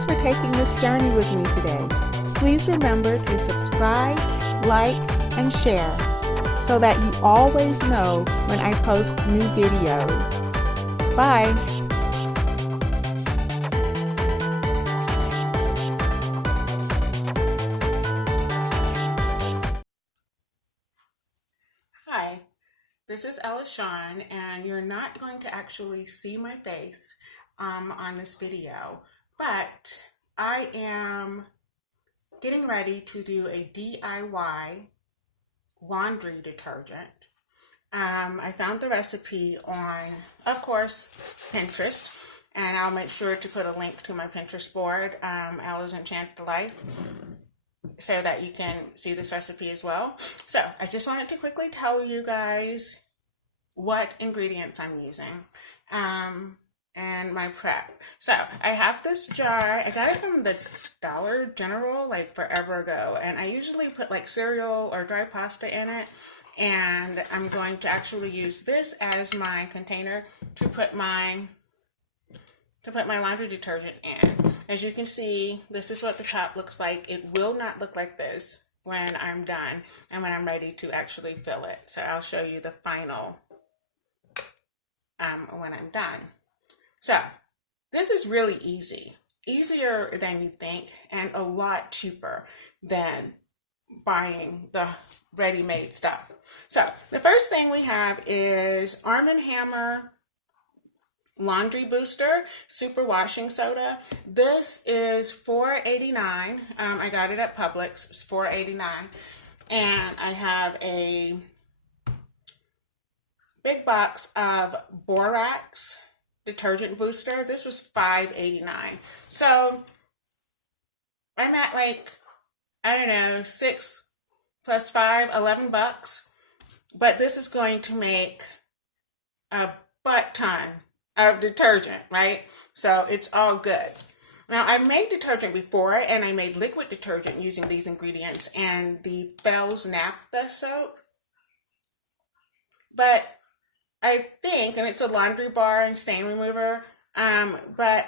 Thanks for taking this journey with me today. Please remember to subscribe, like, and share so that you always know when I post new videos. Bye. Hi, this is Ella Shawn, and you're not going to actually see my face on this video, but I am getting ready to do a DIY laundry detergent. I found the recipe on, of course, Pinterest, and I'll make sure to put a link to my Pinterest board, Ella's Enchanted Life, so that you can see this recipe as well. So I just wanted to quickly tell you guys what ingredients I'm using and my prep. So I have this jar. I got it from the Dollar General like forever ago, and I usually put like cereal or dry pasta in it, and I'm going to actually use this as my container to put my laundry detergent in. As you can see, this is what the top looks like. It will not look like this when I'm done and when I'm ready to actually fill it. So I'll show you the final when I'm done. So this is really easy, easier than you think, and a lot cheaper than buying the ready-made stuff. So the first thing we have is Arm & Hammer Laundry Booster Super Washing Soda. This is $4.89. I got it at Publix. It's $4.89. And I have a big box of Borax detergent booster. This was $5.89. So I'm at like, I don't know, 6 plus 5, 11 bucks. But this is going to make a butt ton of detergent, right? So it's all good. Now, I've made detergent before, and I made liquid detergent using these ingredients and the Fells Naphtha soap. But I think, and it's a laundry bar and stain remover, but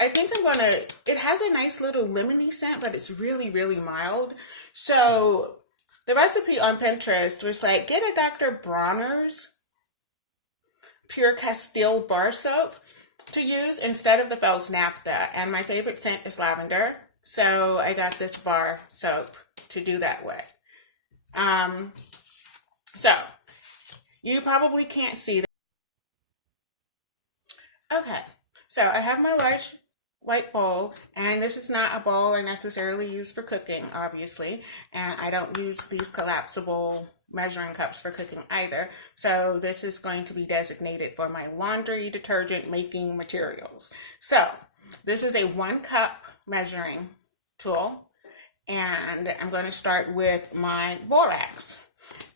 I think I'm gonna, it has a nice little lemony scent, but it's really, really mild. So the recipe on Pinterest was like, get a Dr. Bronner's Pure Castile bar soap to use instead of the Fells Naphtha, and my favorite scent is lavender, so I got this bar soap to do that with. So you probably can't see that. Okay, so I have my large white bowl, and this is not a bowl I necessarily use for cooking, obviously, and I don't use these collapsible measuring cups for cooking either. So this is going to be designated for my laundry detergent making materials. So this is a 1 cup measuring tool, and I'm going to start with my borax.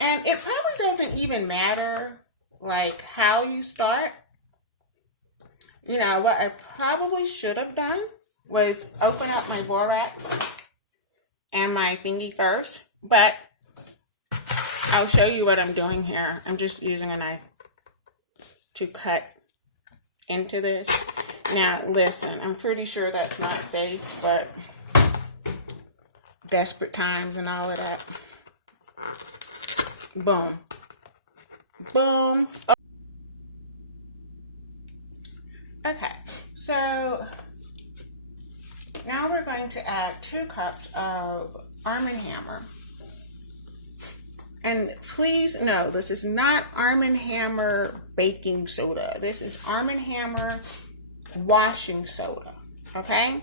And it probably doesn't even matter like how you start. You know, what I probably should have done was open up my borax and my thingy first, but I'll show you what I'm doing here. I'm just using a knife to cut into this. Now, listen, I'm pretty sure that's not safe, but desperate times and all of that. Boom. Boom. Oh. Okay, so now we're going to add 2 cups of Arm & Hammer. And please know, this is not Arm & Hammer baking soda. This is Arm & Hammer washing soda, okay?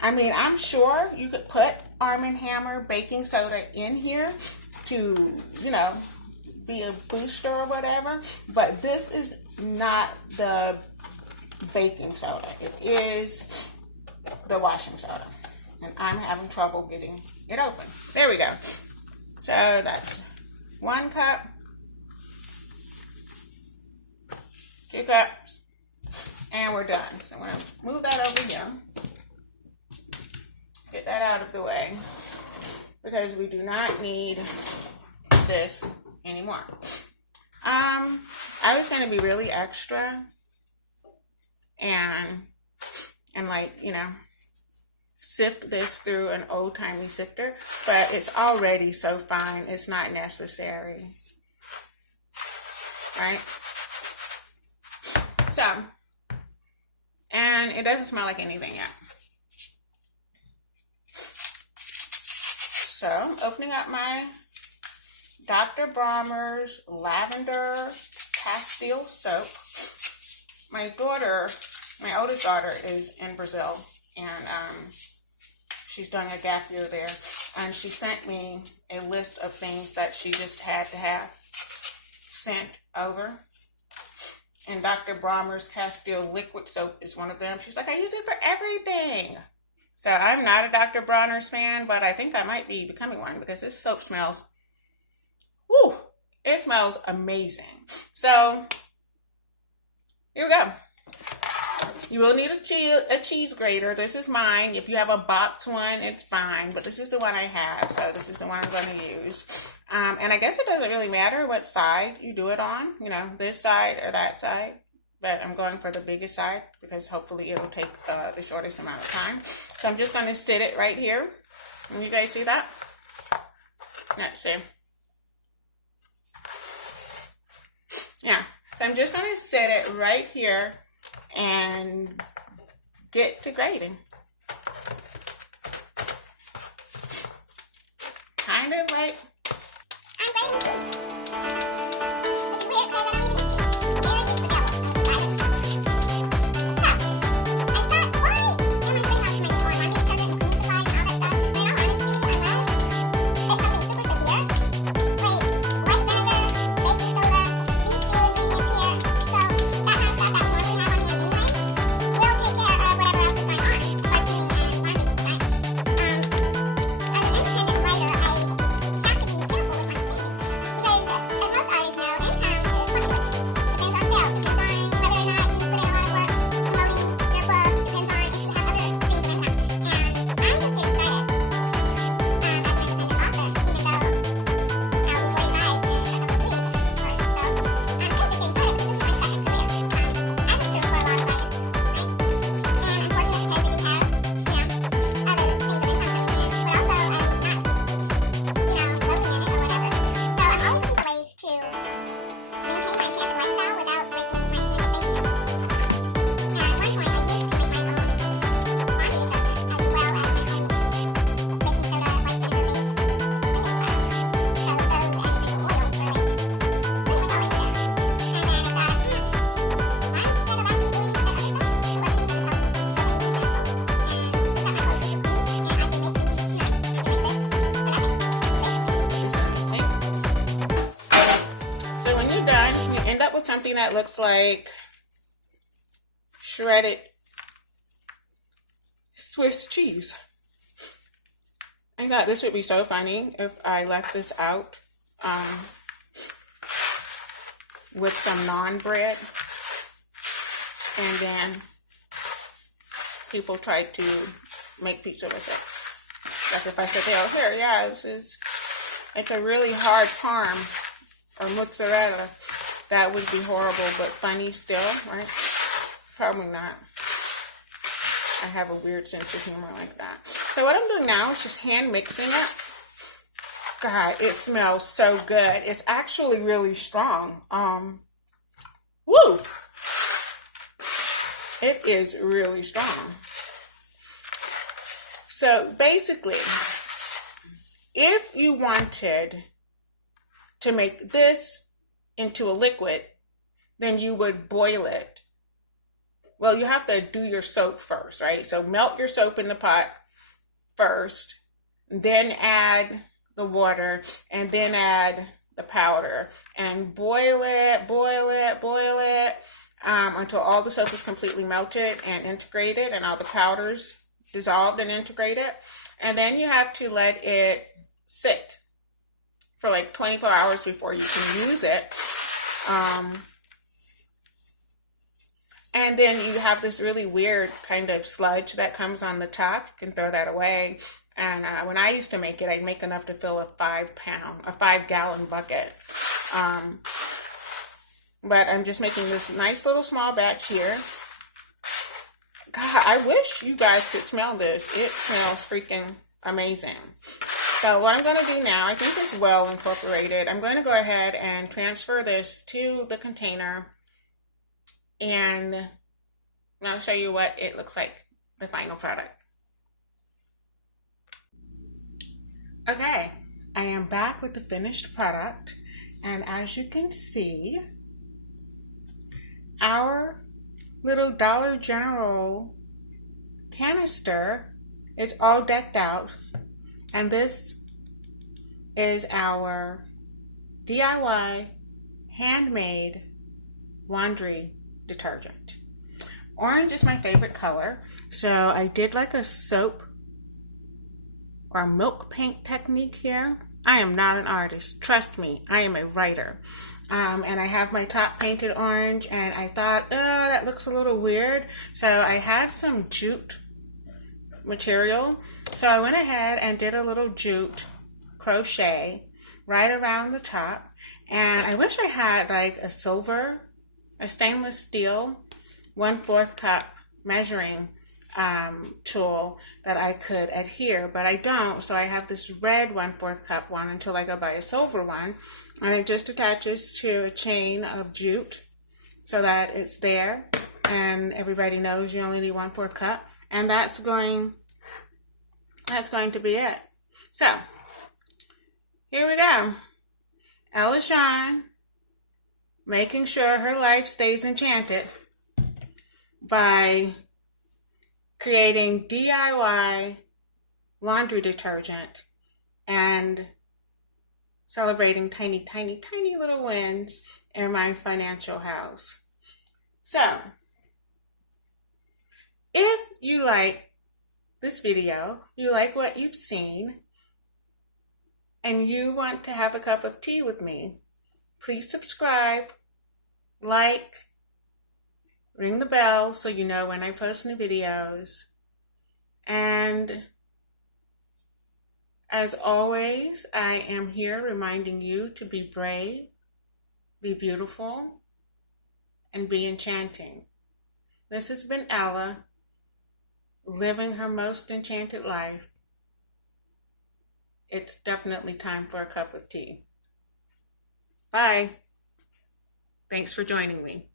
I mean, I'm sure you could put Arm & Hammer baking soda in here to, you know, be a booster or whatever, but this is not the baking soda. It is the washing soda, and I'm having trouble getting it open. There we go. So that's 1 cup, 2 cups, and we're done. So I'm going to move that over here, get that out of the way, because we do not need this anymore. I was going to be really extra and like, you know, sift this through an old-timey sifter, but it's already so fine, it's not necessary, right? So, and it doesn't smell like anything yet. So, opening up my Dr. Bronner's Lavender Castile Soap. My daughter, my oldest daughter, is in Brazil, and she's doing a gap year there, and she sent me a list of things that she just had to have sent over. And Dr. Bronner's Castile liquid soap is one of them. She's like, I use it for everything. So I'm not a Dr. Bronner's fan, but I think I might be becoming one because this soap smells, whoo, it smells amazing. So here we go. You will need a cheese grater. This is mine. If you have a box one, it's fine, but this is the one I have, so this is the one I'm going to use. And I guess it doesn't really matter what side you do it on, you know, this side or that side, but I'm going for the biggest side because hopefully it'll take the shortest amount of time. So I'm just going to sit it right here. Can you guys see that? Let's see. Yeah, so I'm just going to sit it right here and get to grating. Kind of like I'm grating things. Something that looks like shredded Swiss cheese. I thought this would be so funny if I left this out with some naan bread, and then people tried to make pizza with it. Like if I said, oh, here, yeah, it's a really hard parm or mozzarella. That would be horrible, but funny still, right? Probably not. I have a weird sense of humor like that. So what I'm doing now is just hand mixing it. God, it smells so good. It's actually really strong. Woo! It is really strong. So basically, if you wanted to make this into a liquid, then you would boil it. Well, you have to do your soap first, right? So melt your soap in the pot first, then add the water, and then add the powder, and boil it until all the soap is completely melted and integrated, and all the powders dissolved and integrated. And then you have to let it sit for like 24 hours before you can use it. And then you have this really weird kind of sludge that comes on the top. You can throw that away. And when I used to make it, I'd make enough to fill a 5-gallon bucket. But I'm just making this nice little small batch here. God, I wish you guys could smell this. It smells freaking amazing. So what I'm going to do now, I think it's well incorporated. I'm going to go ahead and transfer this to the container, and I'll show you what it looks like, the final product. Okay, I am back with the finished product, and as you can see, our little Dollar General canister is all decked out, and this is our DIY handmade laundry detergent. Orange is my favorite color, so I did like a soap or milk paint technique here. I am not an artist, trust me, I am a writer. And I have my top painted orange, and I thought, oh, that looks a little weird. So I had some jute material. So I went ahead and did a little jute crochet right around the top. And I wish I had like a stainless steel 1/4 cup measuring tool that I could adhere, but I don't. So I have this red 1/4 cup one until I go buy a silver one, and it just attaches to a chain of jute so that it's there, and everybody knows you only need 1/4 cup, and that's going to be it. So here we go. Ella Shawn making sure her life stays enchanted by creating DIY laundry detergent and celebrating tiny, tiny, tiny little wins in my financial house. So, if you like this video, you like what you've seen, and you want to have a cup of tea with me, please subscribe, like, ring the bell so you know when I post new videos. And as always, I am here reminding you to be brave, be beautiful, and be enchanting. This has been Ella, living her most enchanted life. It's definitely time for a cup of tea. Bye. Thanks for joining me.